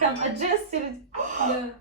Там от Джессери. Да.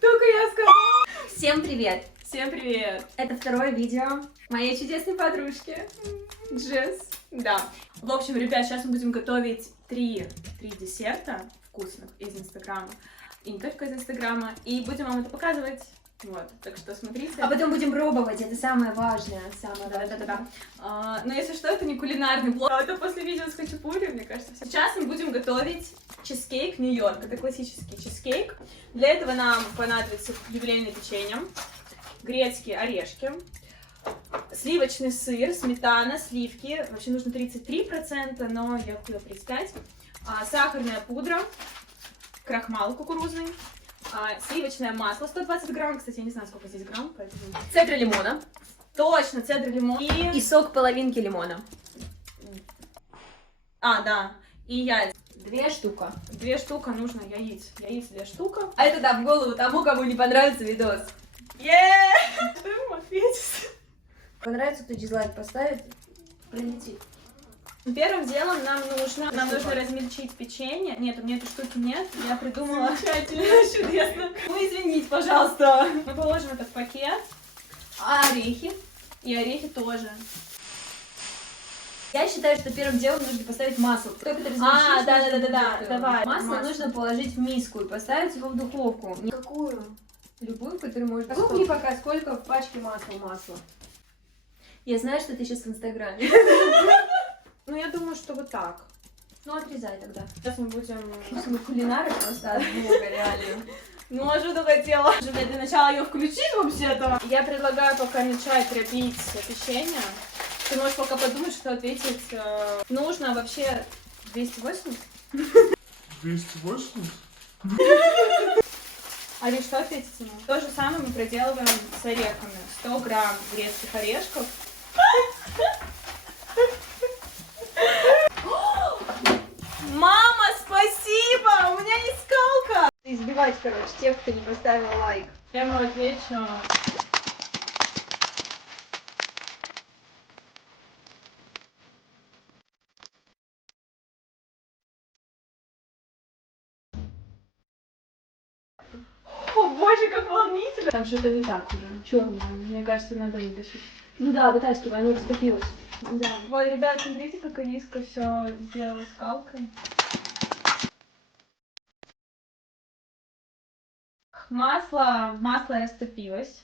Только я сказала. Всем привет! Всем привет. Это второе видео моей чудесной подружки Джесс. Да. В общем, ребят, сейчас мы будем готовить три десерта вкусных из Инстаграма. И не только из Инстаграма. И будем вам это показывать. Вот, так что смотрите. А потом будем пробовать, это самое важное. Да. Но если что, это не кулинарный блог, это после видео с хачапури, мне кажется. Сейчас мы будем готовить чизкейк Нью-Йорк. Это классический чизкейк. Для этого нам понадобится юбилейное печенье, грецкие орешки, сливочный сыр, сметана, сливки. Вообще нужно 33%, но я купила 35%. Сахарная пудра, крахмал кукурузный. Сливочное масло 120 грамм. Кстати, я не знаю, сколько здесь грамм, поэтому... Цедра лимона. Точно, цедра лимона. И сок половинки лимона. Да. И яйца. 2 штуки. 2 штуки нужно яиц. Яиц 2 штуки. А это да, в голову тому, кому не понравится видос. Что ему ответить? Понравится, кто дизлайк поставит, прилетит. Первым делом нам нужно размельчить печенье. Нет, у меня этой штуки нет. Я придумала. Замечательно, чудесно. Ну, извините, пожалуйста. Мы положим это в пакет. А орехи? И орехи тоже. Я считаю, что первым делом нужно поставить масло. Только ты размельчишь, да. Давай. Масло нужно положить в миску и поставить его в духовку. Какую? Любую, которую можно. Сколько пока, сколько в пачке масла? Я знаю, что ты сейчас в Инстаграме. Ну, я думаю, что вот так. Ну, отрезай тогда. Сейчас мы будем... Мы кулинары просто от бога, реально. Ну, а что ты хотела? Для начала ее включить вообще-то. Я предлагаю пока начать тропить печенье. Ты можешь пока подумать, что ответить. Нужно вообще 280? 280? Али, что ответить ему? То же самое мы проделываем с орехами. 100 грамм грецких орешков. Мама, спасибо! У меня есть скалка! Избивать, короче, тех, кто не поставил лайк. Я ему отвечу. О боже, как волнительно! Там что-то не так уже. Черное. Мне кажется, надо вытащить. Ну да, вытаскивай, оно растопилось. Да. Вот, ребят, смотрите, как Алиска все сделала скалкой. Масло растопилось.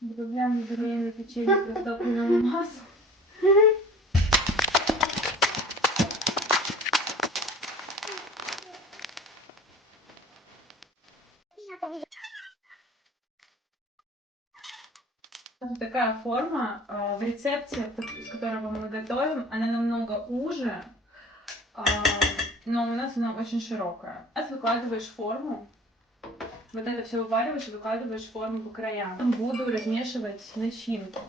Добавляем юбилейное печенье к растопленному маслу. Вот такая форма. В рецепте, с которого мы готовим, она намного уже, но у нас она очень широкая. Сейчас выкладываешь форму. Вот это все вывариваешь и выкладываешь форму по краям. Буду размешивать начинку.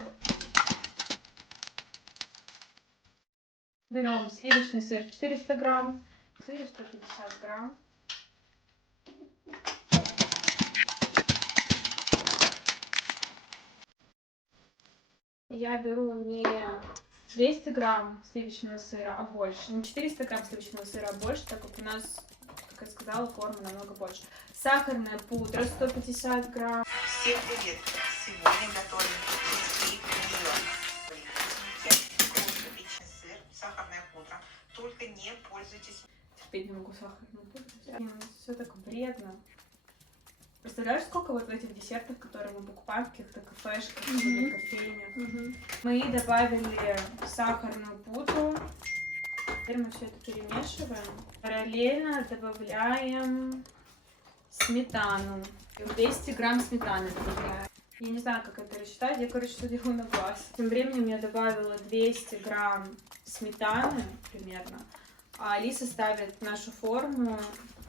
Берем сливочный сыр 400 грамм, сыр 150 грамм. Я беру не 200 грамм сливочного сыра, а больше. Не 400 грамм сливочного сыра, а больше, так как у нас, как я сказала, форма намного больше. Сахарная пудра 150 грамм. Всем привет! Сегодня готовим чизкейк Нью-Йорк. Крупнопечный сыр, сахарная пудра. Только не пользуйтесь. Терпеть не могу сахарную пудру. Все так вредно. Представляешь, сколько вот в этих десертах, которые мы покупаем в каких-то кафешках или кофейнях. Мы добавили сахарную пудру. Теперь мы все это перемешиваем. Параллельно добавляем сметану. 200 грамм сметаны добавляю. Я не знаю, как это рассчитать. Я, короче, что делаю на глаз. Тем временем я добавила 200 грамм сметаны примерно. А Алиса ставит нашу форму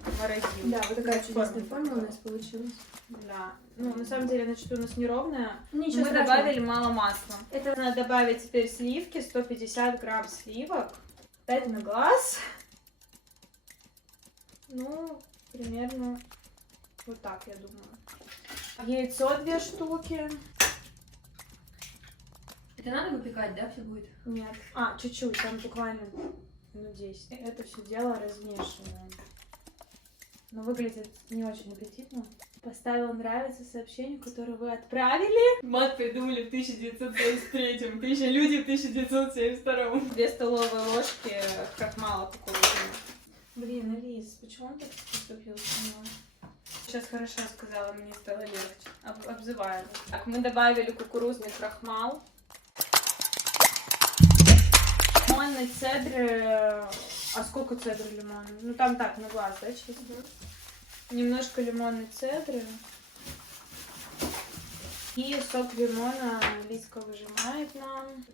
в морозилку. Да, вот такая чудесная форма у нас получилась. Да. Ну, на самом деле, значит, у нас неровная. Ничего Мы страшного. добавили мало масла. Это надо добавить теперь сливки, 150 грамм сливок. Опять на глаз. Ну, примерно вот так, я думаю. Яйцо 2 штуки. Это надо выпекать, да, все будет? Нет. А, чуть-чуть, там буквально минут 10. Это все дело размешиваем. Но выглядит не очень аппетитно. Поставила нравится сообщению, которое вы отправили. Мат придумали в 1973-м, люди в 1972-м. 2 столовые ложки крахмала кукурузного. Блин, Алис, почему он так поступил со мной? Сейчас хорошо сказала, мне стало легче. Обзываем. Так, мы добавили кукурузный крахмал. Лимонный цедр. А сколько цедра лимона? Ну там так, на глаз, да, чисто? Немножко лимонной цедры. И сок лимона Лиска выжимает нам.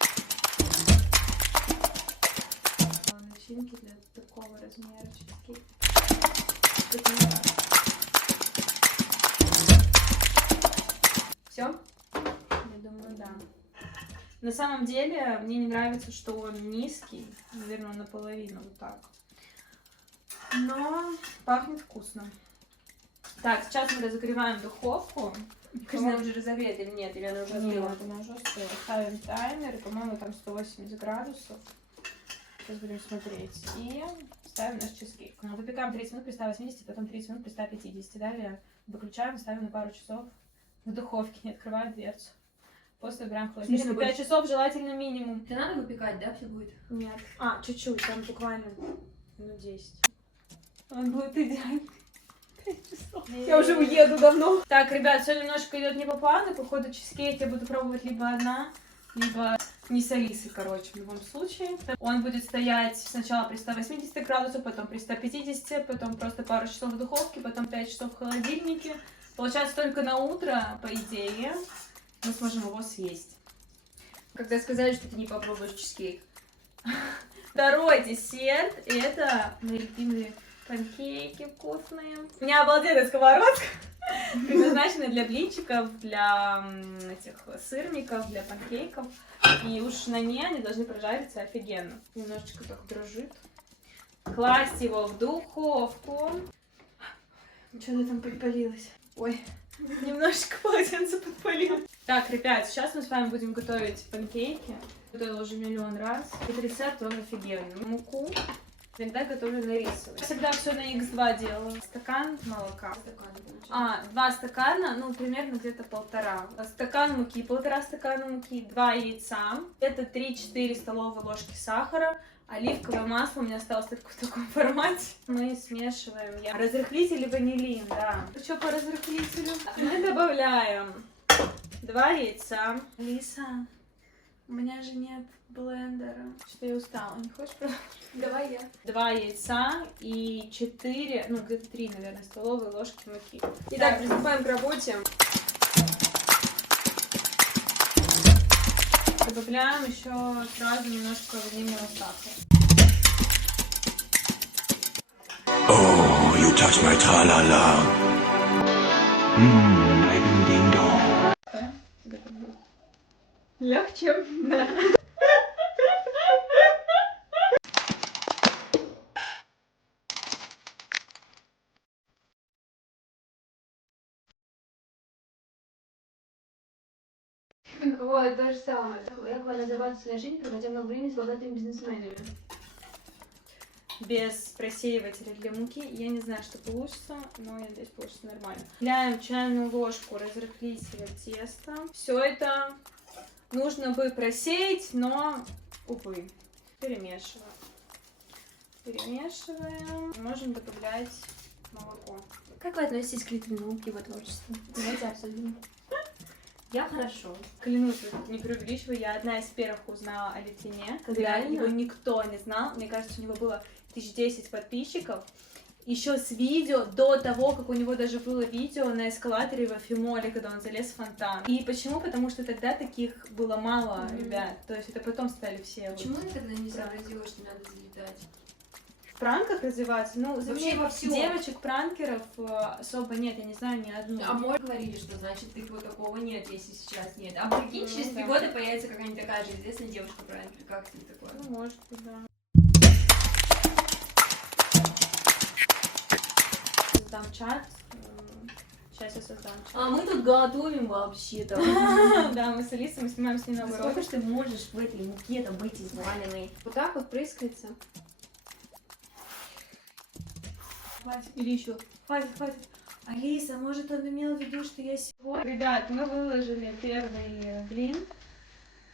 Начинки для такого размера чизкейк. Все? Я думаю, да. На самом деле, мне не нравится, что он низкий. Наверное, наполовину вот так. Но пахнет вкусно. Так, сейчас мы разогреваем духовку. Она уже разогрета или нет? Или она уже остыла? Нет, она уже остыла. Ставим таймер, по-моему, там 180 градусов. Сейчас будем смотреть. И ставим наш чизкейк. Выпекаем 30 минут при 180, потом 30 минут при 150. Далее выключаем, ставим на пару часов в духовке, не открывая дверцу. После убираем в холодильник. Смысле, 5 часов желательно минимум. Это надо выпекать, да, все будет? Нет. А, чуть-чуть, там буквально минут 10. Он будет идеальный. 5 часов. Я уже уеду давно. Так, ребят, все немножко идет не по плану. Походу, чизкейк я буду пробовать либо одна, либо не с Алисой, короче, в любом случае. Он будет стоять сначала при 180 градусах, потом при 150, потом просто пару часов в духовке, потом 5 часов в холодильнике. Получается, только на утро, по идее, мы сможем его съесть. Когда сказали, что ты не попробуешь чизкейк. Второй десерт — это мои любимые панкейки вкусные. У меня обалденная сковородка, предназначена для блинчиков, для этих сырников, для панкейков. И уж на ней они должны прожариться офигенно. Немножечко так дрожит. Класть его в духовку. Что-то там подпалилось. Ой, немножечко полотенце подпалило. Так, ребят, сейчас мы с вами будем готовить панкейки. Готовила уже миллион раз. Этот рецепт, он офигенный. Муку всегда готовлю на рисовой. Всегда все на X2 делала. Стакан молока. Стакан, 2 стакана, ну, примерно где-то 1,5. Стакан муки, 1,5 стакана муки, 2 яйца. Это 3-4 столовые ложки сахара. Оливковое масло у меня осталось только в таком формате. Мы смешиваем. Разрыхлитель и ванилин, да. Что по разрыхлителю? Мы добавляем 2 яйца. Лиса, у меня же нет блендера. Что я устала, не хочешь продолжить? Давай я. 2 яйца и 4, ну где-то 3, наверное, столовые ложки муки. Итак, приступаем к работе. Добавляем еще сразу немножко ванильного сахара. Oh, you touch my tra-la-la. My ding-ding-dong. Легче. Да. Вот, то же самое. Как вы называете свою жизнь, проводя много времени с богатыми бизнесменами? Без просеивателя для муки. Я не знаю, что получится, но я надеюсь, получится нормально. Добавляем чайную ложку разрыхлителя теста. Все это нужно бы просеять, но, увы, перемешиваем. Перемешиваем. Можем добавлять молоко. Как вы относитесь к литвиному пивотворчеству? Давайте обсудим. Я хорошо. Клянусь, не преувеличиваю, я одна из первых узнала о Литвине, когда Реально? его никто не знал. Мне кажется, у него было 1010 подписчиков. Еще с видео, до того, как у него даже было видео на эскалаторе в Афимоле, когда он залез в фонтан. И почему? Потому что тогда таких было мало ребят. То есть это потом стали все. Почему вот я тогда не сообразила, что надо залетать? в пранках развиваться. Ну, Вообще во всем. девочек-пранкеров особо нет, я не знаю ни одну. А мы говорили, что значит их вот такого нет, если сейчас нет. А прикинь, через 3 да. года появится какая-нибудь такая же известная девушка-пранкер. Как тебе такое? Ну, может быть, да. Там чат Сейчас я создам. А мы тут готовим вообще-то. Да, мы с Алисой, мы снимаем с ней новый ролик. Сколько ж ты можешь в этой муке там быть изваленной? Вот так вот прыскается. Хватит, Или еще. хватит. Алиса, может, он имел в виду, что я сегодня... Ребят, мы выложили первый блин.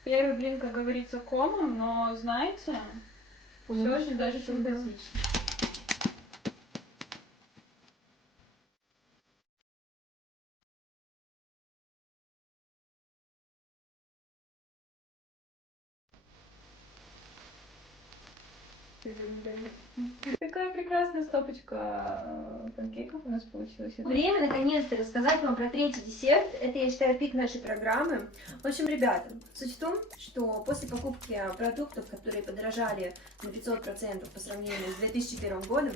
Первый блин, как говорится, комом, но, знаете, все очень даже симпатично. Такая прекрасная стопочка панкейков у нас получилась. Время наконец-то рассказать вам про третий десерт. Это, я считаю, пик нашей программы. В общем, ребята, суть в том, что после покупки продуктов, которые подорожали на 500% по сравнению с 2001 годом,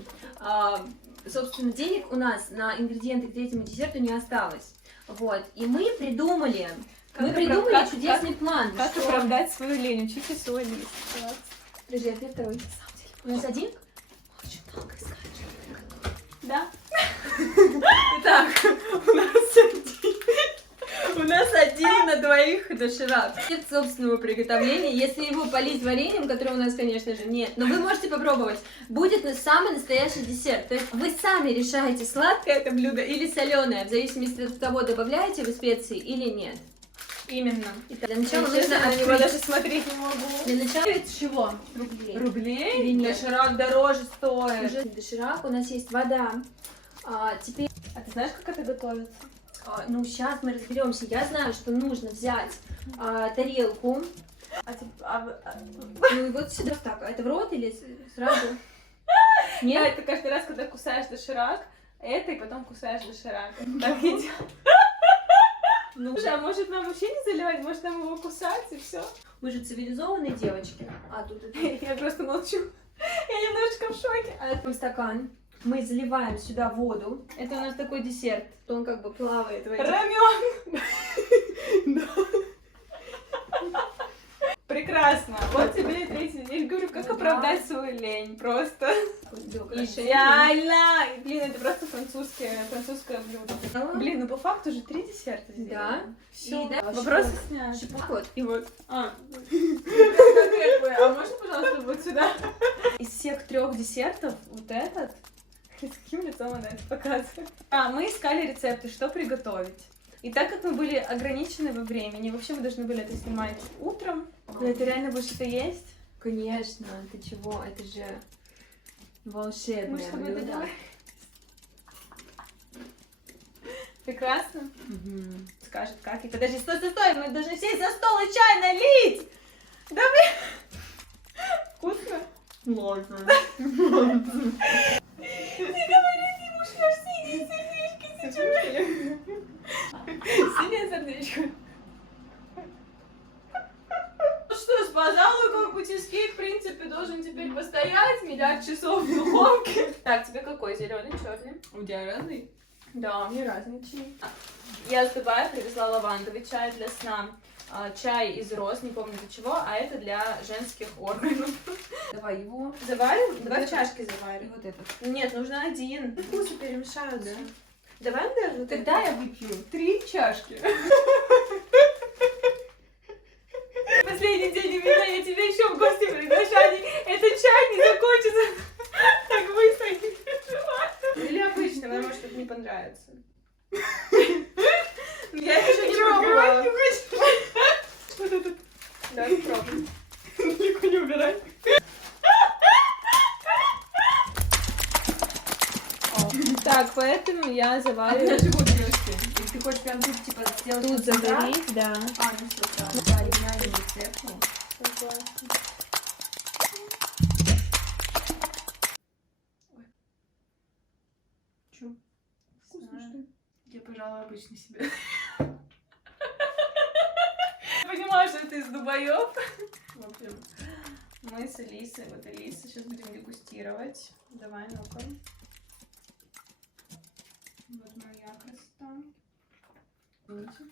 собственно, денег у нас на ингредиенты к третьему десерту не осталось. Вот. И мы придумали чудесный план. Как что- оправдать свою лень? Учитесь у Алисы. Подожди, а ты второй. У нас один? Очень много искать. Да? Итак, у нас один на двоих доширак. Рецепт собственного приготовления, если его полить вареньем, которого у нас, конечно же, нет, но вы можете попробовать, будет самый настоящий десерт. То есть вы сами решаете, сладкое это блюдо или соленое, в зависимости от того, добавляете вы специи или нет. Именно. Итак, для начала Честно, нужно на него открыть. даже смотреть не могу. Для начала с чего? Рублей. Рублей? Или нет? Доширак дороже стоит. Уже доширак, у нас есть вода. Теперь А ты знаешь, как это готовится? ну, сейчас мы разберемся. Я знаю, что нужно взять тарелку. Ну и вот сюда так. А это в рот или сразу? Да, Нет? это каждый раз, когда кусаешь доширак, это и потом кусаешь доширак. Так идет. Ну, Слушай, а может нам вообще не заливать? Может нам его кусать и все? мы же цивилизованные девочки. А тут это... Я просто молчу. Я немножечко в шоке. А это стакан. Мы заливаем сюда воду. Это у нас такой десерт. То он как бы плавает в этих... Рамен! Прекрасно. Вот тебе и третий день. Говорю, как Да. оправдать свою лень. Просто Идеально. идеально. Блин, это просто французское блюдо. Блин, ну по факту же 3 десерта сделали. Да. Все, И да, вопросы шипот. сняты. Шипоход. И вот. А можно, пожалуйста, вот сюда? Из всех 3 десертов вот этот. С каким лицом она это показывает? Мы искали рецепты, что приготовить. И так как мы были ограничены во времени, вообще мы должны были это снимать утром, но это реально будет что-то есть. Конечно. Ты чего? Это же Мы волшебное с тобой блюдо. договорились. Прекрасно. Мгм. Скажет, как. И подожди, стой, мы должны сесть за стол и чай налить. Да блин. Вкусно? Можно. Не говори, ты ему шлёшь синие сердечки сейчас. Синее сердечко. Ну что ж, пожалуй, как бы чизкейк, в принципе, должен теперь постоять миллиард часов в духовке. Так, тебе какой? Зеленый, черный? У тебя разный? Да, мне разные. Я с Дубая привезла лавандовый чай для сна, чай из роз, не помню для чего, а это для женских органов. Давай его. Заварим? Давай Вот в это. чашке И заварим. вот этот. Нет, нужно один. Вкусы перемешаются. Да. Давай даже Тогда я выпью. 3 чашки. Последний день у меня, я тебя еще в гости приглашаю. Этот чай не закончится так быстро, не переживай. Или обычно, потому что это не понравится. Я еще не пробовала. Вот этот. Да, попробуй. Никуда не убирай. Так, поэтому я завариваю. живот лёгкий. Ты хочешь прям тут, типа, сделать Тут концентрат? заварить, да. Ну все, сразу. Да, оригинальный рецепт. Согласна. Чё? Вкусно, что ли? Я, пожалуй, обычно себе. Я понимаю, что это из Дубаёв. В общем, мы с Алисой, вот Алиса, сейчас будем дегустировать. Давай, ну-ка. Вот моя красота. Видите?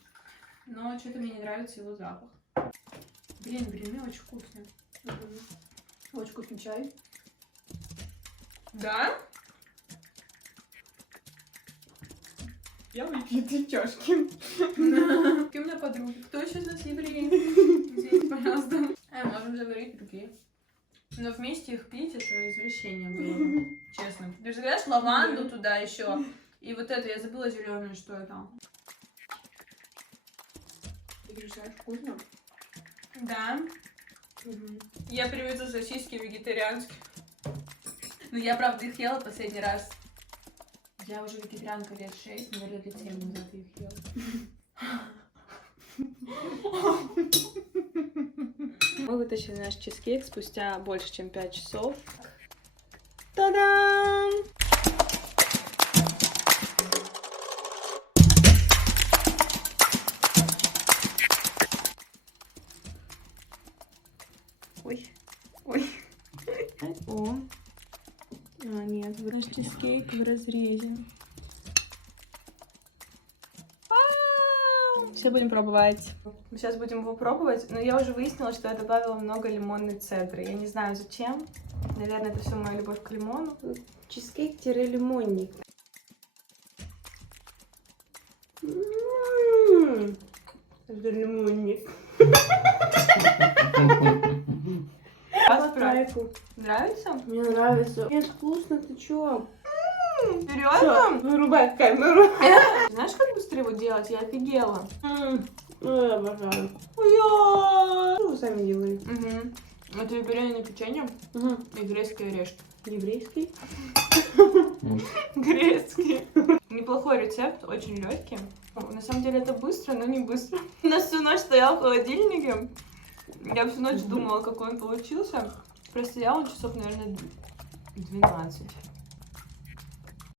Но что-то мне не нравится его запах. Блин, блины очень вкусные. Очень вкусный чай. Да? Я выпью 3 чашки. Какие у меня подруги? Кто еще из нас евреи? Извините, пожалуйста. Можем заварить другие. Но вместе их пить это извращение было бы, честно. Ты же знаешь, лаванду туда еще. И вот это, я забыла зеленую, что это. Ты знаешь, вкусно? Да. Я привезу сосиски вегетарианские. Но я, правда, их ела последний раз. Я уже вегетарианка лет 6, наверное, лет 7 назад я их ела. Мы вытащили наш чизкейк спустя больше, чем 5 часов. Та-дам! Ой, ой. О. А, нет, вот наш чизкейк в разрезе. Все будем пробовать. Мы сейчас будем его пробовать, но я уже выяснила, что я добавила много лимонной цедры. Я не знаю зачем. Наверное, это все моя любовь к лимону. Чизкейк-лимонник. Это лимонник. По кайфу. Нравится? Мне нравится. Нет, вкусно, ты чё? Серьезно? Вырубай камеру. Знаешь, как быстро его делать? Я офигела. Я обожаю. Что вы сами делали? Угу. Это юбилейное печенье и грецкие орешки. Еврейский? Грецкие. Неплохой рецепт, очень легкий. На самом деле это быстро, но не быстро. У нас всю ночь стоял в холодильнике. Я всю ночь думала, какой он получился. Простоял он часов, наверное, 12.